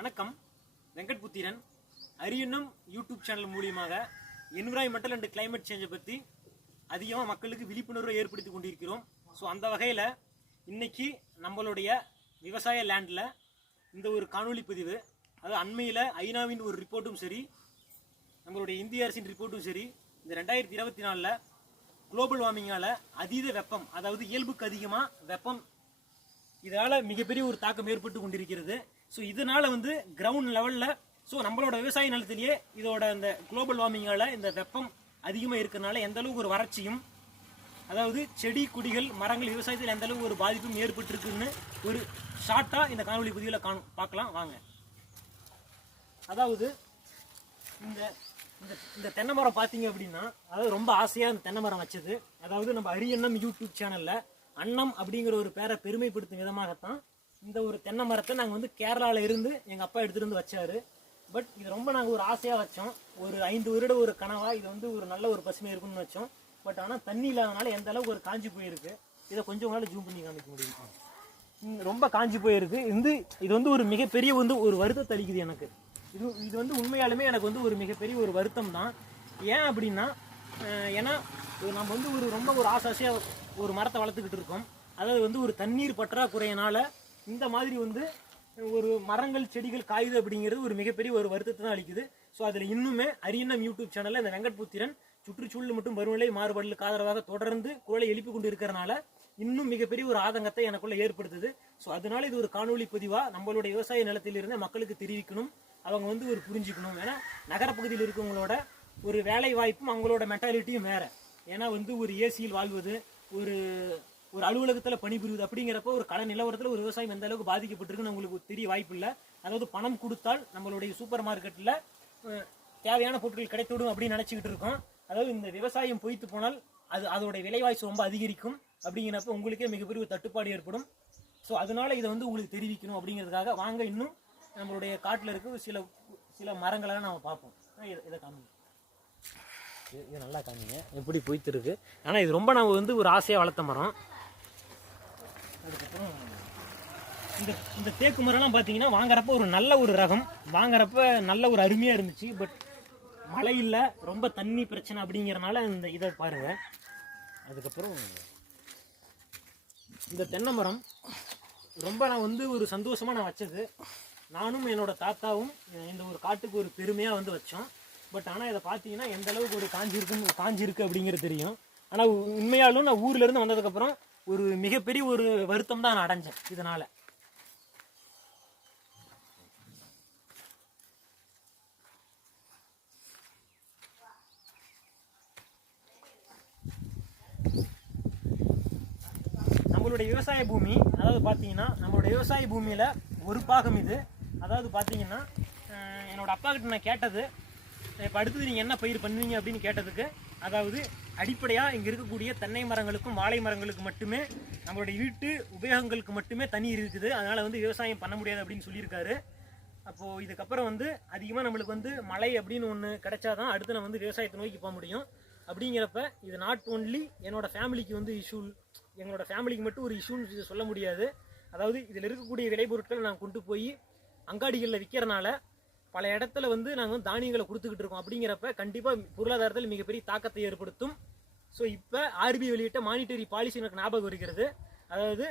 வணக்கம். வெங்கட் புத்திரன். அரியன்னம் YouTube channel மூலியமாக environmental and climate சேஞ்சை பற்றி அதிகமாக மக்களுக்கு விழிப்புணர்வை ஏற்படுத்தி கொண்டிருக்கிறோம். ஸோ அந்த வகையில் இன்னைக்கு நம்மளுடைய விவசாய லேண்டில் இந்த ஒரு காணொலி பதிவு, அது அண்மையில் ஐநாவின் ஒரு ரிப்போர்ட்டும் சரி, நம்மளுடைய இந்திய அரசின் ரிப்போர்ட்டும் சரி, இந்த 2024 குளோபல் வார்மிங்கால் அதீத வெப்பம், அதாவது இயல்புக்கு அதிகமாக வெப்பம், இதனால் மிகப்பெரிய ஒரு தாக்கம் ஏற்பட்டு கொண்டிருக்கிறது. ஸோ இதனால் கிரவுண்ட் லெவலில், ஸோ நம்மளோட விவசாய நிலத்திலேயே இதோட இந்த குளோபல் வார்மிங்கால் இந்த வெப்பம் அதிகமாக இருக்கிறனால எந்த அளவுக்கு ஒரு வறட்சியும், அதாவது செடி கொடிகள் மரங்கள் விவசாயத்தில் எந்த அளவுக்கு ஒரு பாதிப்பும் ஏற்பட்டுருக்குன்னு ஒரு ஷார்ட்டாக இந்த காணொலி பதிவில் பார்க்கலாம் வாங்க. அதாவது இந்த இந்த தென்னை மரம் பார்த்தீங்க அப்படின்னா, அதாவது ரொம்ப ஆசையாக இந்த தென்னை மரம் வச்சது, அதாவது நம்ம அரியன்னம் யூடியூப் சேனலில் அன்னம் அப்படிங்கிற ஒரு பேரை பெருமைப்படுத்தும் விதமாகத்தான் இந்த ஒரு தென்னை மரத்தை நாங்கள் கேரளாவில் இருந்து எங்கள் அப்பா எடுத்துகிட்டு வந்து வச்சாரு. பட் இது ரொம்ப நாங்கள் ஒரு ஆசையாக வச்சோம். ஒரு 5 வருட ஒரு கனவாக இது ஒரு நல்ல ஒரு பசுமை இருக்குன்னு வச்சோம். பட் ஆனால் தண்ணி இல்லாதனால எந்த அளவுக்கு ஒரு காஞ்சி போயிருக்கு. இதை கொஞ்சம் உங்களால் ஜூம் பண்ணி காமிக்க முடியும். ரொம்ப காஞ்சி போயிருக்கு. இது ஒரு மிகப்பெரிய ஒரு வருத்தத்தை அளிக்குது எனக்கு. இது உண்மையாலுமே எனக்கு ஒரு மிகப்பெரிய ஒரு வருத்தம் தான். ஏன் அப்படின்னா, ஏன்னா நம்ம ரொம்ப ஒரு ஆசையாக ஒரு மரத்தை வளர்த்துக்கிட்டு இருக்கோம். அதாவது ஒரு தண்ணீர் பற்றாக்குறையினால இந்த மாதிரி ஒரு மரங்கள் செடிகள் காயுது அப்படிங்கிறது ஒரு மிகப்பெரிய ஒரு வருத்தத்தை தான் அளிக்குது. ஸோ அதில் இன்னுமே அரியன்னம் யூடியூப் சேனலில் இந்த வெங்கட் புத்திரன் சுற்றுச்சூழல் மற்றும் பருவநிலை மாறுபாடுகளுக்கு ஆதரவாக தொடர்ந்து குரலை எழுப்பி கொண்டு இருக்கிறனால இன்னும் மிகப்பெரிய ஒரு ஆதங்கத்தை எனக்குள்ள ஏற்படுத்துது. ஸோ அதனால இது ஒரு காணொலி பதிவாக நம்மளுடைய விவசாய நிலத்திலிருந்து மக்களுக்கு தெரிவிக்கணும். அவங்க ஒரு புரிஞ்சுக்கணும். ஏன்னா நகரப்பகுதியில் இருக்கவங்களோட ஒரு வேலை வாய்ப்பும் அவங்களோட மென்டாலிட்டியும் வேற. ஏன்னா ஒரு ஏசியில் வாழ்வது, ஒரு அலுவலகத்தில் பணிபுரிவது அப்படிங்கிறப்ப ஒரு கள நிலவரத்தில் ஒரு விவசாயம் எந்த அளவுக்கு பாதிக்கப்பட்டிருக்குன்னு உங்களுக்கு தெரிய வாய்ப்பு இல்லை. அதாவது பணம் கொடுத்தால் நம்மளுடைய சூப்பர் மார்க்கெட்டில் தேவையான பொருட்கள் கிடைத்துவிடும் அப்படின்னு நினச்சிக்கிட்டு இருக்கோம். அதாவது இந்த விவசாயம் பொய்த்து போனால் அதோடைய விலைவாய்ப்பு ரொம்ப அதிகரிக்கும் அப்படிங்கிறப்ப உங்களுக்கே மிகப்பெரிய ஒரு தட்டுப்பாடு ஏற்படும். ஸோ அதனால இதை உங்களுக்கு தெரிவிக்கணும் அப்படிங்கிறதுக்காக வாங்க இன்னும் நம்மளுடைய காட்டில் இருக்க சில மரங்களெல்லாம் நம்ம பார்ப்போம். இதை காமிங்க, இது நல்லா காமிங்க எப்படி பொய்த்து இருக்கு. ஆனால் இது ரொம்ப நம்ம ஒரு ஆசையாக வளர்த்த மரம். அதுக்கப்புறம் இந்த தேக்கு மரம்லாம் பார்த்தீங்கன்னா வாங்குறப்ப ஒரு நல்ல ஒரு ரகம், வாங்குறப்ப நல்ல ஒரு அருமையாக இருந்துச்சு. பட் மழை இல்லை, ரொம்ப தண்ணி பிரச்சனை அப்படிங்கிறனால இதை பாருங்கள். அதுக்கப்புறம் இந்த தென்னை மரம் ரொம்ப நான் ஒரு சந்தோஷமாக நான் வச்சது. நானும் என்னோட தாத்தாவும் இந்த ஒரு காட்டுக்கு ஒரு பெருமையாக வச்சோம். பட் ஆனால் இதை பார்த்தீங்கன்னா எந்த அளவுக்கு ஒரு காஞ்சிருக்கு அப்படிங்கிறது தெரியும். ஆனால் உண்மையாலும் நான் ஊர்லேருந்து வந்ததுக்கப்புறம் ஒரு மிகப்பெரிய ஒரு வருத்தம் தான் நான் அடைஞ்சேன் இதனால். நம்மளுடைய விவசாய பூமி, அதாவது பார்த்தீங்கன்னா நம்மளுடைய விவசாய பூமியில் ஒரு பாகம் இது. அதாவது பார்த்தீங்கன்னா என்னோடய அப்பா கிட்ட நான் கேட்டது, இப்போ அடுத்தது நீங்கள் என்ன பயிர் பண்ணுவீங்க அப்படின்னு கேட்டதுக்கு, அதாவது அடிப்படையாக இங்கே இருக்கக்கூடிய தென்னை மரங்களுக்கும் வாழை மரங்களுக்கு மட்டுமே, நம்மளுடைய வீட்டு உபயோகங்களுக்கு மட்டுமே தண்ணீர் இருக்குது. அதனால் விவசாயம் பண்ண முடியாது அப்படின்னு சொல்லியிருக்காரு. அப்போது இதுக்கப்புறம் அதிகமாக நம்மளுக்கு மழை அப்படின்னு ஒன்று கிடைச்சாதான் அடுத்து நம்ம விவசாயத்தை நோக்கி போக முடியும். அப்படிங்கிறப்ப இது நாட் ஓன்லி என்னோடய ஃபேமிலிக்கு இஷ்யூ, எங்களோட ஃபேமிலிக்கு மட்டும் ஒரு இஷ்யூன்னு சொல்ல முடியாது. அதாவது இதில் இருக்கக்கூடிய விளைபொருட்களை நாங்கள் கொண்டு போய் அங்காடிகளில் விற்கிறனால பல இடத்துல நாங்கள் தானியங்களை கொடுத்துக்கிட்டு இருக்கோம். அப்படிங்கிறப்ப கண்டிப்பாக பொருளாதாரத்தில் மிகப்பெரிய தாக்கத்தை ஏற்படுத்தும். ஸோ இப்போ ஆர்பிஐ வெளியிட்ட மானிட்டரி பாலிசி எனக்கு ஞாபகம் வருகிறது. அதாவது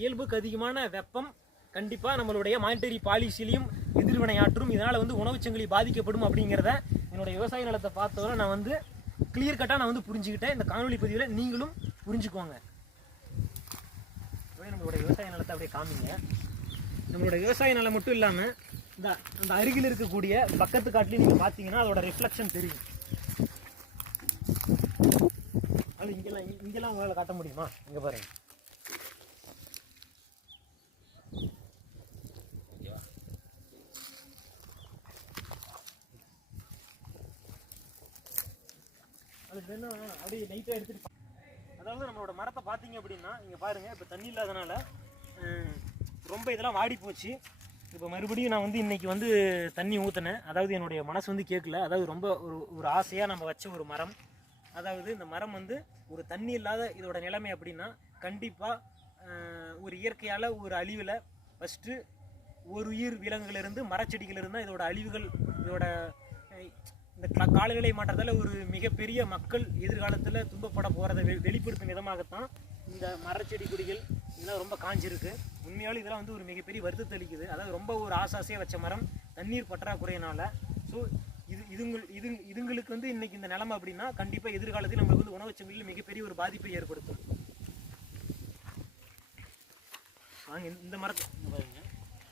இயல்புக்கு அதிகமான வெப்பம் கண்டிப்பாக நம்மளுடைய மானிட்டரி பாலிசிலையும் எதிர்வினையாற்றும். இதனால் உணவுச் சங்கிலி பாதிக்கப்படும் அப்படிங்கிறத என்னுடைய விவசாய நிலத்தை பார்த்தவரை நான் கிளியர் கட்டாக நான் புரிஞ்சுக்கிட்டேன். இந்த காணொலி பதிவில் நீங்களும் புரிஞ்சுக்குவாங்க. நம்மளுடைய விவசாய நிலத்தை அப்படியே காமிங்க. நம்மளோட விவசாய நிலம் மட்டும் இல்லாமல் அந்த அருகில் இருக்கக்கூடிய பக்கத்து காட்டிலையும் நீங்கள் பார்த்தீங்கன்னா அதோட ரிஃப்ளெக்ஷன் தெரியும். அது இங்கெல்லாம் உங்களால் காட்ட முடியுமா? இங்கே பாருங்க. அது வேணும் அப்படியே லைட்டாக எடுத்துட்டு, அதாவது நம்மளோட மரத்தை பார்த்தீங்க அப்படின்னா இங்கே பாருங்கள், இப்போ தண்ணி இல்லாதனால ரொம்ப இதெல்லாம் வாடி போச்சு. இப்போ மறுபடியும் நான் இன்றைக்கி தண்ணி ஊற்றினேன். அதாவது என்னுடைய மனசு கேட்கல. அதாவது ரொம்ப ஒரு ஆசையாக நம்ம வச்ச ஒரு மரம். அதாவது இந்த மரம் ஒரு தண்ணி இல்லாத இதோட நிலைமை அப்படின்னா கண்டிப்பாக ஒரு இயற்கையால் ஒரு அழிவில் ஃபஸ்ட்டு ஒரு உயிர் விலங்குகளிலிருந்து மரச்செடிகளிலிருந்து தான் இதோட அழிவுகள் இதோட இந்த காலநிலை மாற்றத்தால் ஒரு மிகப்பெரிய மக்கள் எதிர்காலத்தில் துன்பப்பட போகிறத வெளிப்படுத்தும் விதமாகத்தான் இந்த மரச்செடி கொடிகள் இதெல்லாம் ரொம்ப காஞ்சிருக்கு. உண்மையாலும் இதெல்லாம் வந்து ஒரு மிகப்பெரிய வருத்தத்தை அளிக்குது. அதாவது ரொம்ப ஒரு ஆசாசியாக வச்ச மரம் தண்ணீர் பற்றாக்குறையினால. ஸோ இதுங்களுக்கு வந்து இன்னைக்கு இந்த நிலைமை அப்படின்னா கண்டிப்பாக எதிர்காலத்தில் நம்மளுக்கு வந்து உணவு சங்கிலியில் மிகப்பெரிய ஒரு பாதிப்பை ஏற்படுத்தும். வாங்க இந்த மரத்தை பாருங்க.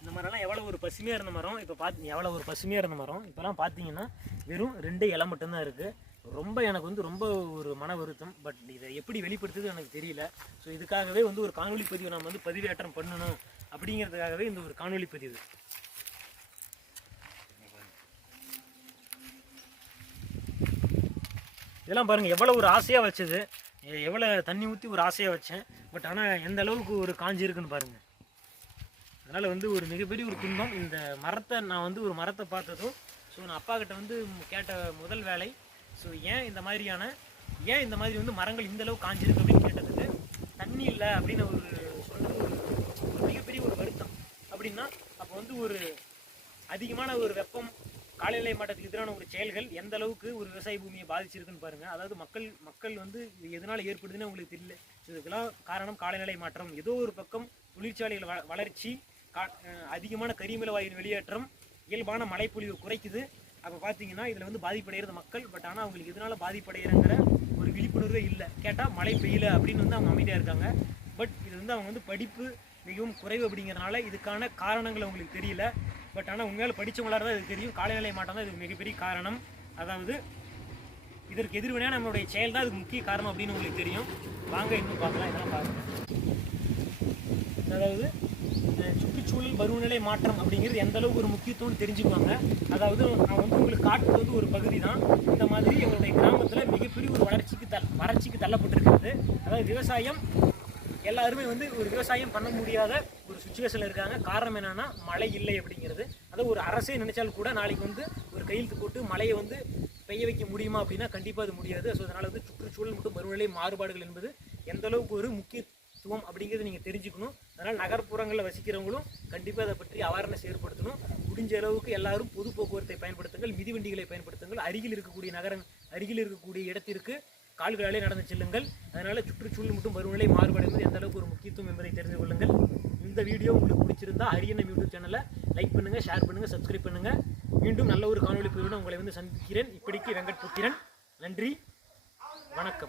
இந்த மரம்லாம் எவ்வளோ ஒரு பசுமையாக இருந்த மரம் இப்போ எவ்வளோ ஒரு பசுமையாக இருந்த மரம் இப்போலாம் பார்த்தீங்கன்னா வெறும் 2 இலை மட்டும்தான் இருக்குது. ரொம்ப எனக்கு வந்து ரொம்ப ஒரு மன வருத்தம். பட் இதை எப்படி வெளிப்படுத்துது எனக்கு தெரியல. ஸோ இதுக்காகவே வந்து ஒரு காணொலி பதிவு நம்ம வந்து பதிவேற்றம் பண்ணணும் அப்படிங்கிறதுக்காகவே இந்த ஒரு காணொலி பதிவு. இதெல்லாம் பாருங்கள் எவ்வளோ ஒரு ஆசையாக வச்சது, எவ்வளோ தண்ணி ஊற்றி ஒரு ஆசையாக வச்சேன். பட் ஆனால் எந்த அளவுக்கு ஒரு காஞ்சி இருக்குன்னு பாருங்கள். அதனால் வந்து ஒரு மிகப்பெரிய ஒரு துன்பம். இந்த மரத்தை நான் வந்து ஒரு மரத்தை பார்த்ததும் ஸோ நான் அப்பா கிட்ட வந்து கேட்ட முதல் வேலை ஸோ ஏன் இந்த மாதிரி வந்து மரங்கள் இந்த அளவுக்கு காஞ்சிருக்கு அப்படின்னு கேட்டதுக்கு தண்ணி இல்லை அப்படின்னு ஒரு சொன்னது ஒரு மிகப்பெரிய ஒரு வருத்தம். அப்படின்னா அப்போ வந்து ஒரு அதிகமான ஒரு வெப்பம் காலநிலை மாற்றத்துக்கு எதிரான ஒரு செயல்கள் எந்த அளவுக்கு ஒரு விவசாய பூமியை பாதிச்சிருக்குன்னு பாருங்கள். அதாவது மக்கள் வந்து இது எதனால் ஏற்படுதுன்னு உங்களுக்கு தெரியல. ஸோ இதுக்கெல்லாம் காரணம் காலநிலை மாற்றம். ஏதோ ஒரு பக்கம் தொழிற்சாலைகள் வளர்ச்சி, அதிகமான கரிமல வாயுவின் வெளியேற்றம், இயல்பான மழைப்பொழிவு குறைக்குது. அப்போ பார்த்தீங்கன்னா இதில் வந்து பாதிப்படைகிறது மக்கள். பட் ஆனால் அவங்களுக்கு எதனால் பாதிப்படைகிறங்கிற ஒரு விழிப்புணர்வே இல்லை. கேட்டால் மழை பெய்யல அப்படின்னு வந்து அவங்க அமைதியாக இருக்காங்க. பட் இது வந்து அவங்க வந்து படிப்பு மிகவும் குறைவு அப்படிங்கிறனால இதுக்கான காரணங்கள் அவங்களுக்கு தெரியல. பட் ஆனால் உண்மையால் படித்தவங்களாக தான் இது தெரியும். காலநிலை மாற்றம் தான் இதுக்கு மிகப்பெரிய காரணம். அதாவது இதற்கு எதிர்வினையாக நம்மளுடைய செயல் தான் இதுக்கு முக்கிய காரணம் அப்படின்னு உங்களுக்கு தெரியும். வாங்க இன்னும் பார்க்கலாம். இதெல்லாம் பாருங்கள். அதாவது சுற்றுச்சூழல் பருவநிலை மாற்றம் அப்படிங்கிறது எந்த அளவுக்கு ஒரு முக்கியத்துவம் தெரிஞ்சுக்குவாங்க. அதாவது நான் வந்து உங்களுக்கு காட்டுறது வந்து ஒரு பகுதி தான். இந்த மாதிரி எங்களுடைய கிராமத்தில் மிகப்பெரிய ஒரு வறட்சிக்கு தள்ளப்பட்டிருக்கிறது. அதாவது விவசாயம் எல்லாருமே வந்து ஒரு விவசாயம் பண்ண முடியாத ஒரு சுச்சுவேஷனில் இருக்காங்க. காரணம் என்னென்னா மழை இல்லை அப்படிங்கிறது. அதாவது ஒரு அரசே நினைச்சால் கூட நாளைக்கு வந்து ஒரு கையெழுத்து போட்டு மழையை வந்து பெய்ய வைக்க முடியுமா அப்படின்னா கண்டிப்பாக அது முடியாது. ஸோ அதனால் வந்து சுற்றுச்சூழல் மற்றும் பருவநிலை மாறுபாடுகள் என்பது எந்த அளவுக்கு ஒரு முக்கியத்துவம் அப்படிங்கிறது நீங்கள் தெரிஞ்சுக்கணும். அதனால் நகர்ப்புறங்களில் வசிக்கிறவங்களும் கண்டிப்பாக அதை பற்றி அவேர்னஸ் ஏற்படுத்தணும். முடிஞ்ச அளவுக்கு எல்லாரும் பொது போக்குவரத்தை பயன்படுத்துங்கள், மிதிவண்டிகளை பயன்படுத்துங்கள். அருகில் இருக்கக்கூடிய இடத்திற்கு கால்களாலே நடந்து செல்லுங்கள். அதனால் சுற்றுச்சூழல் மற்றும் பருவநிலை மாறுபாடு என்பது எந்த அளவுக்கு ஒரு முக்கியத்துவம் என்பதை தெரிந்து கொள்ளுங்கள். இந்த வீடியோ உங்களுக்கு பிடிச்சிருந்தா அரியண்ணம் யூடியூப் சேனலை லைக் பண்ணுங்கள், ஷேர் பண்ணுங்கள், சப்ஸ்கிரைப் பண்ணுங்கள். மீண்டும் நல்ல ஒரு காணொலி பதிவுடன் உங்களை வந்து சந்திக்கிறேன். இப்படிக்கு வெங்கட் புத்திரன். நன்றி, வணக்கம்.